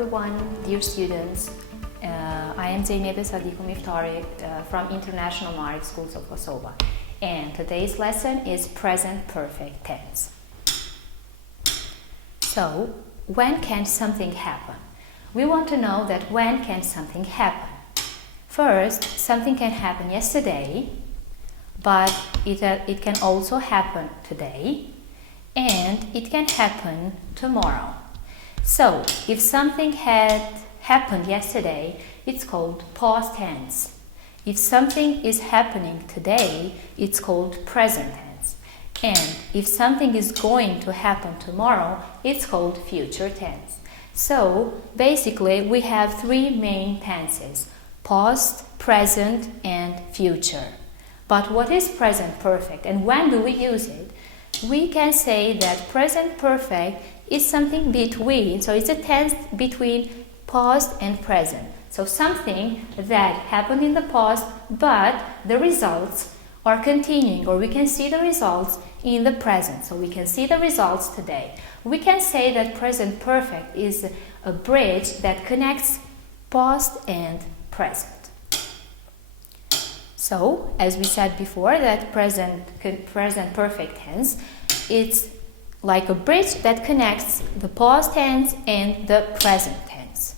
everyone, dear students. I am Zejnepe Sadiku Miftari from International Maarif Schools of Kosova, and today's lesson is present perfect tense. So, when can something happen? We want to know that when can something happen. First, something can happen yesterday, but it can also happen today, and it can happen tomorrow. So, if something had happened yesterday, it's called past tense. If something is happening today, it's called present tense. And if something is going to happen tomorrow, it's called future tense. So, basically, we have three main tenses: past, present, and future. But what is present perfect and when do we use it? We can say that present perfect is something between, so it's a tense between past and present. So something that happened in the past, but the results are continuing, or we can see the results in the present. So we can see the results today. We can say that present perfect is a bridge that connects past and present. So, as we said before, that present perfect tense, it's like a bridge that connects the past tense and the present tense.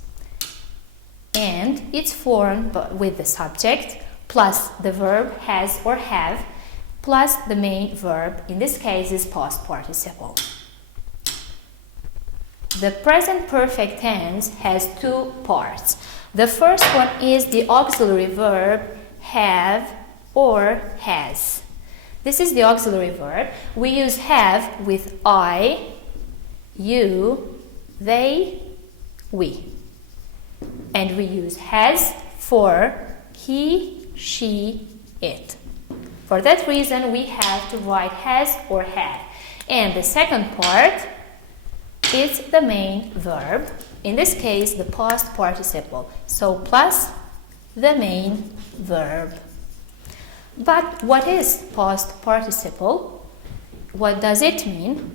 And it's formed with the subject plus the verb has or have plus the main verb, in this case is past participle. The present perfect tense has two parts. The first one is the auxiliary verb have or has. This is the auxiliary verb. We use have with I, you, they, we. And we use has for he, she, it. For that reason, we have to write has or have. And the second part is the main verb. In this case, the past participle. So plus the main verb. But what is past participle? What does it mean?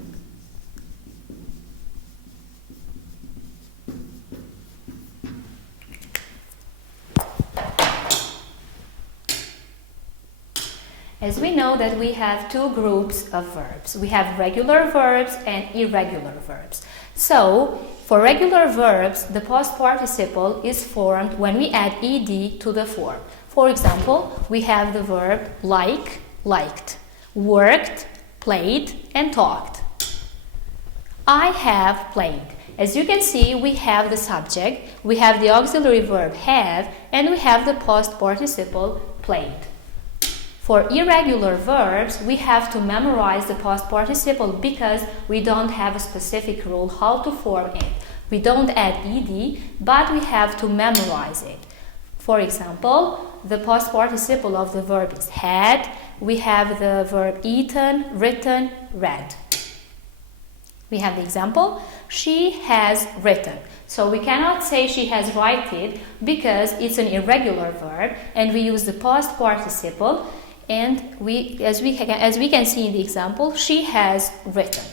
As we know that we have two groups of verbs. We have regular verbs and irregular verbs. So, for regular verbs, the past participle is formed when we add ed to the form. For example, we have the verb like, liked, worked, played, and talked. I have played. As you can see, we have the subject, we have the auxiliary verb have, and we have the past participle played. For irregular verbs, we have to memorize the past participle because we don't have a specific rule how to form it. We don't add ed, but we have to memorize it. For example, the past participle of the verb is had. We have the verb eaten, written, read. We have the example, she has written. So we cannot say she has written because it's an irregular verb and we use the past participle. And as we can see in the example, she has written.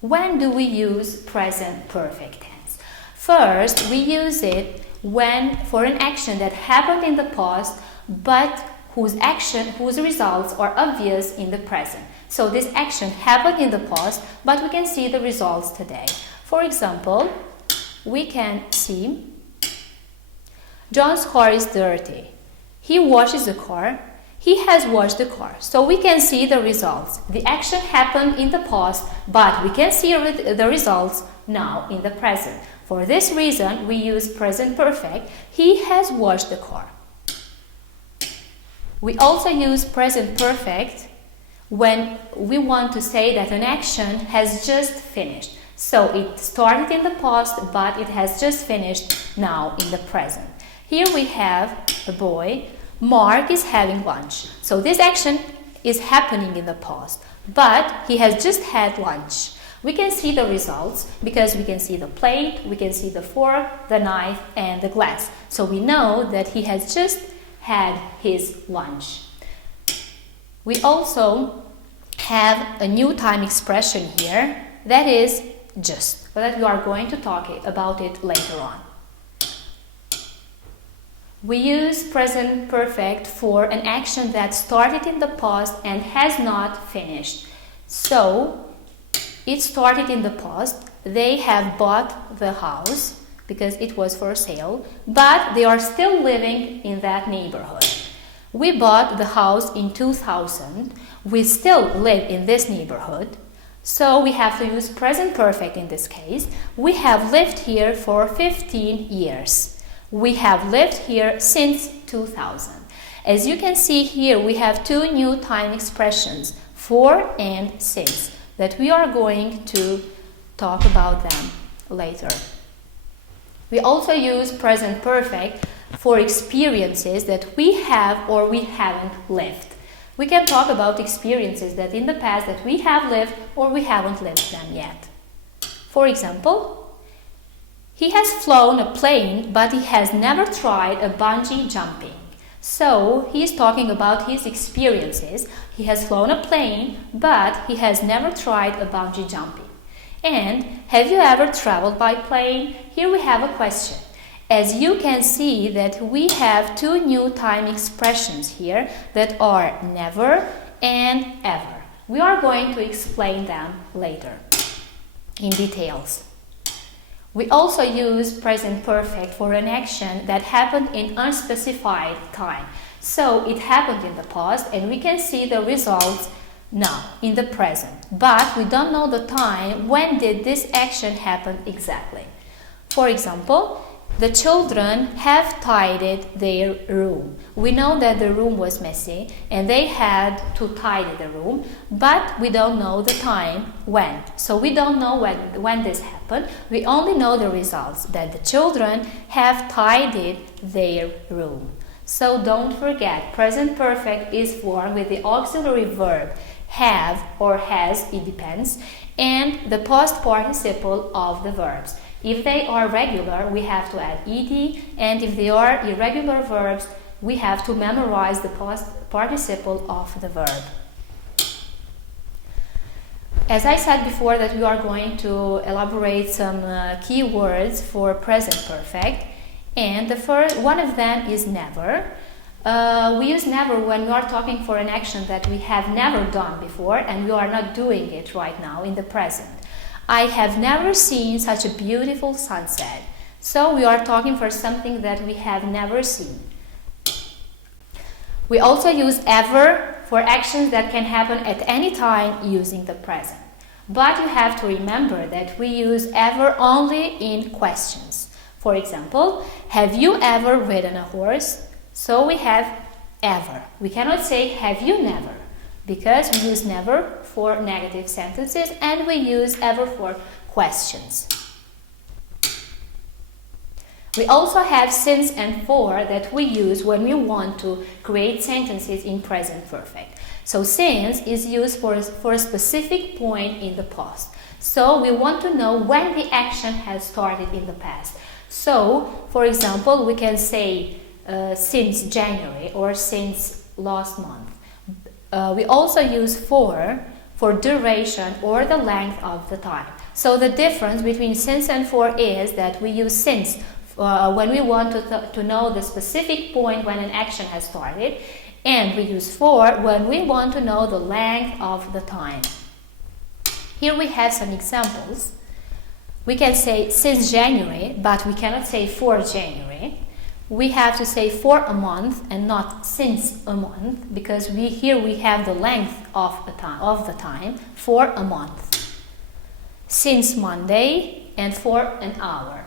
When do we use present perfect tense? First, we use it for an action that happened in the past, but whose results are obvious in the present. So this action happened in the past, but we can see the results today. For example, we can see John's car is dirty. He washes the car. He has washed the car. So we can see the results. The action happened in the past, but we can see the results now in the present. For this reason, we use present perfect. He has washed the car. We also use present perfect when we want to say that an action has just finished. So it started in the past, but it has just finished now in the present. Here we have a boy. Mark is having lunch. So this action is happening in the past, but he has just had lunch. We can see the results because we can see the plate, we can see the fork, the knife, and the glass. So we know that he has just had his lunch. We also have a new time expression here that is just, but we are going to talk about it later on. We use present perfect for an action that started in the past and has not finished. So, it started in the past, they have bought the house because it was for sale, but they are still living in that neighborhood. We bought the house in 2000, we still live in this neighborhood, so we have to use present perfect in this case. We have lived here for 15 years. We have lived here since 2000. As you can see here, we have two new time expressions, for and since, that we are going to talk about them later. We also use present perfect for experiences that we have or we haven't lived. We can talk about experiences that in the past that we have lived or we haven't lived them yet. For example, he has flown a plane, but he has never tried a bungee jumping. So, he is talking about his experiences. He has flown a plane, but he has never tried a bungee jumping. And, have you ever traveled by plane? Here we have a question. As you can see that we have two new time expressions here that are never and ever. We are going to explain them later in details. We also use present perfect for an action that happened in unspecified time. So it happened in the past and we can see the results now in the present. But we don't know the time when did this action happen exactly. For example, the children have tidied their room. We know that the room was messy and they had to tidy the room, but we don't know the time when. So we don't know when this happened. We only know the results, that the children have tidied their room. So don't forget, present perfect is formed with the auxiliary verb have or has, it depends, and the past participle of the verbs. If they are regular, we have to add ed, and if they are irregular verbs, we have to memorize the past participle of the verb. As I said before, that we are going to elaborate some key words for present perfect, and the first one of them is never. We use never when we are talking for an action that we have never done before and we are not doing it right now in the present. I have never seen such a beautiful sunset. So we are talking for something that we have never seen. We also use ever for actions that can happen at any time using the present. But you have to remember that we use ever only in questions. For example, have you ever ridden a horse? So we have ever. We cannot say have you never, because we use never for negative sentences and we use ever for questions. We also have since and for that we use when we want to create sentences in present perfect. So since is used for a specific point in the past. So we want to know when the action has started in the past. So, for example, we can say since January or since last month. We also use for duration or the length of the time. So the difference between since and for is that we use since when we want to know the specific point when an action has started, and we use for when we want to know the length of the time. Here we have some examples. We can say since January, but we cannot say for January. We have to say for a month and not since a month, because here we have the length of the time for a month. Since Monday and for an hour.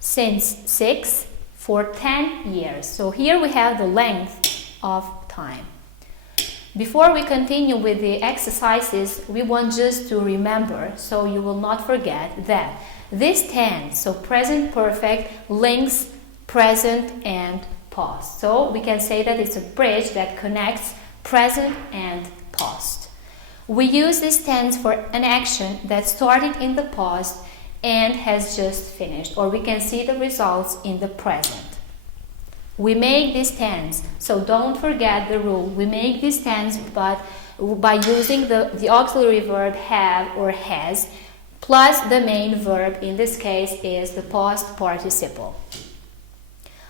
Since 6 for 10 years. So here we have the length of time. Before we continue with the exercises, we want just to remember, so you will not forget, that this tense, so present perfect, links present and past. So we can say that it's a bridge that connects present and past. We use this tense for an action that started in the past and has just finished, or we can see the results in the present. We make this tense, so don't forget the rule. We make this tense, but by using the auxiliary verb have or has plus the main verb, in this case is the past participle.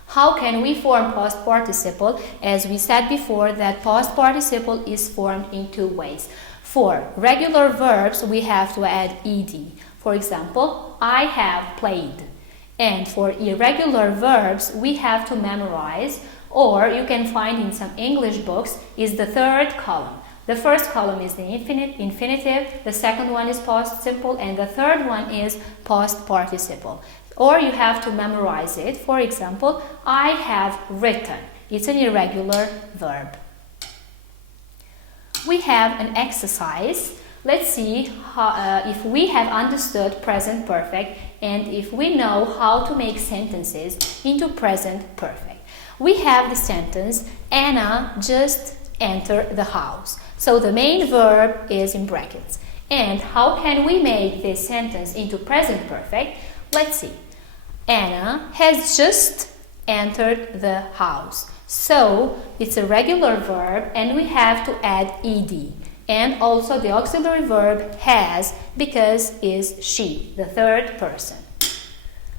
How can we form past participle? As we said before, that past participle is formed in two ways. For regular verbs, we have to add ed. For example, I have played. And for irregular verbs, we have to memorize, or you can find in some English books, is the third column. The first column is the infinitive, the second one is past simple, and the third one is past participle. Or you have to memorize it. For example, I have written. It's an irregular verb. We have an exercise. Let's see if we have understood present perfect and if we know how to make sentences into present perfect. We have the sentence, Anna just entered the house. So the main verb is in brackets. And how can we make this sentence into present perfect? Let's see. Anna has just entered the house. So it's a regular verb and we have to add ed. And also the auxiliary verb has because is she, the third person.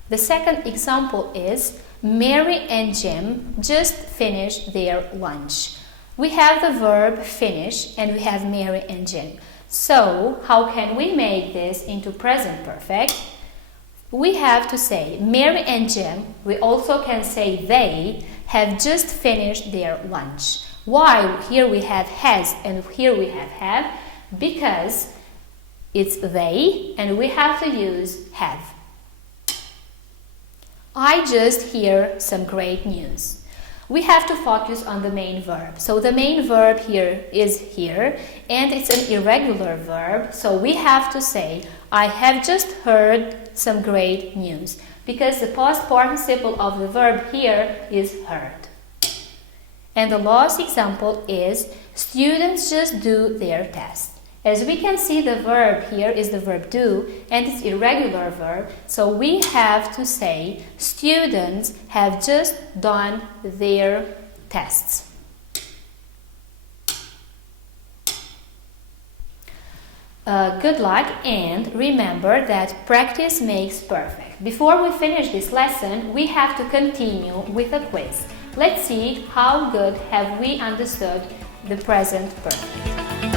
The second example is Mary and Jim just finished their lunch. We have the verb finish and we have Mary and Jim. So how can we make this into present perfect? We have to say Mary and Jim, we also can say they, have just finished their lunch. Why here we have has and here we have? Because it's they and we have to use have. I just hear some great news. We have to focus on the main verb. So the main verb here is here and it's an irregular verb. So we have to say I have just heard some great news because the past participle of the verb here is heard. And the last example is students just do their test. As we can see, the verb here is the verb do and it's irregular verb. So we have to say students have just done their tests. Good luck and remember that practice makes perfect. Before we finish this lesson, we have to continue with a quiz. Let's see how good have we understood the present perfect.